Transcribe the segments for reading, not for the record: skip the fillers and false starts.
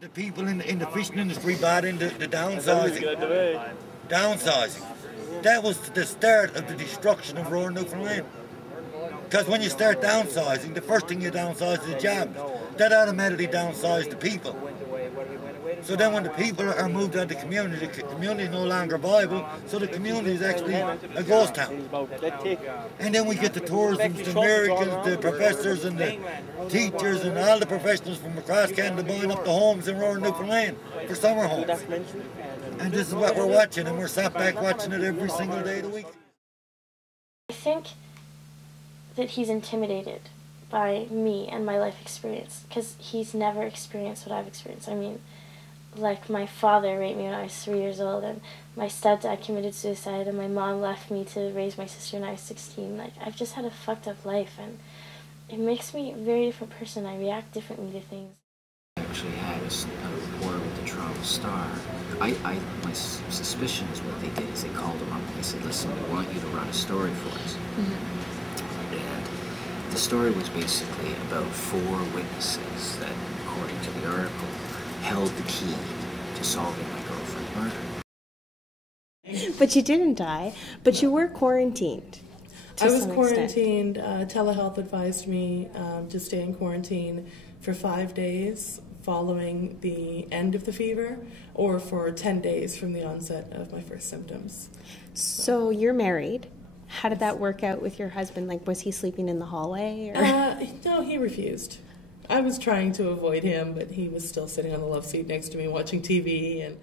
The people in the fishing industry bought into the downsizing. Downsizing. That was the start of the destruction of rural Newfoundland. Because when you start downsizing, the first thing you downsize is the jobs. That automatically downsizes the people. So then when the people are moved out of the community is no longer viable, so the community is actually a ghost town. And then we get the tourists, the Americans, the professors and the teachers and all the professionals from across Canada buying up the homes in rural Newfoundland for summer homes. And this is what we're watching, and we're sat back watching it every single day of the week. I think that he's intimidated by me and my life experience because he's never experienced what I've experienced. I mean, like my father raped me when I was 3 years old, and my stepdad committed suicide, and my mom left me to raise my sister when I was 16. Like, I've just had a fucked up life, and it makes me a very different person. I react differently to things. I actually had a reporter with the Toronto Star. My suspicion is what they did is they called him up and they said, listen, we want you to run a story for us. And the story was basically about 4 witnesses that, according to the article, held the key to solving my girlfriend's murder. But you didn't die, but you were quarantined. I was quarantined. Telehealth advised me to stay in quarantine for 5 days following the end of the fever, or for 10 days from the onset of my first symptoms. So you're married. How did that work out with your husband? Like, was he sleeping in the hallway? Or? No, he refused. I was trying to avoid him, but he was still sitting on the love seat next to me watching TV. And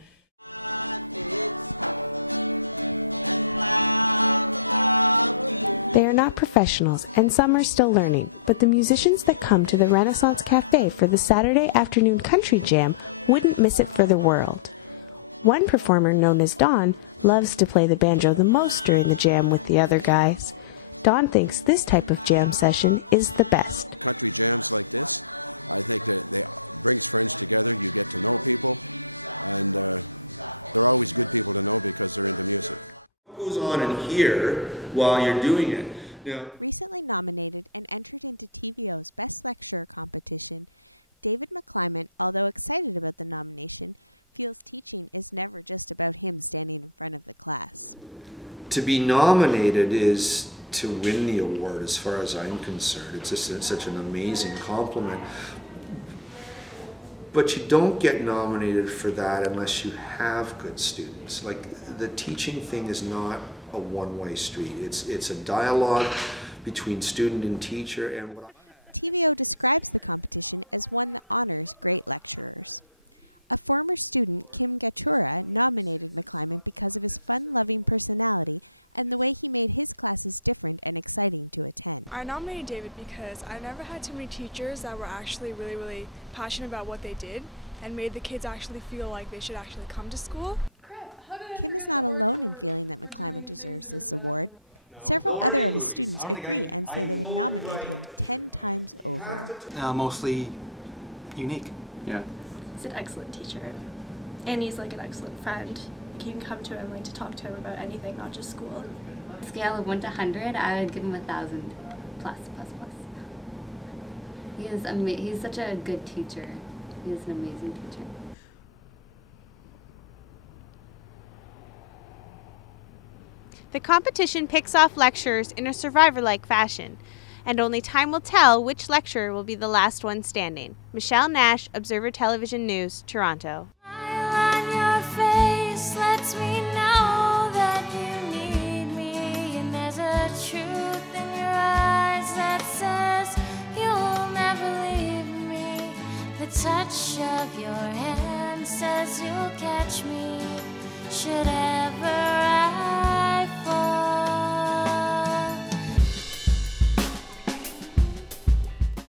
they are not professionals, and some are still learning, but the musicians that come to the Renaissance Cafe for the Saturday afternoon country jam wouldn't miss it for the world. One performer, known as Don, loves to play the banjo the most during the jam with the other guys. Don thinks this type of jam session is the best. What goes on in here while you're doing it? You know, to be nominated is to win the award, as far as I'm concerned. It's just such an amazing compliment. But you don't get nominated for that unless you have good students. Like, the teaching thing is not a one-way street. It's a dialogue between student and teacher. And what I nominated David because I never had too many teachers that were actually really passionate about what they did and made the kids actually feel like they should actually come to school. Crap, how did I forget the word for doing things that are bad for... No learning movies. I don't think I Oh, right. You have to... mostly unique. Yeah. He's an excellent teacher, and he's like an excellent friend. You can come to him and to talk to him about anything, not just school. Scale of 1 to 100, I would give him 1,000 plus. He is he's such a good teacher. He is an amazing teacher. The competition picks off lecturers in a Survivor-like fashion, and only time will tell which lecturer will be the last one standing. Michelle Nash, Observer Television News, Toronto. On your face lets me know that you need me, and there's a truth in your eyes that says you'll never leave me. The touch of your hand says you'll catch me, should ever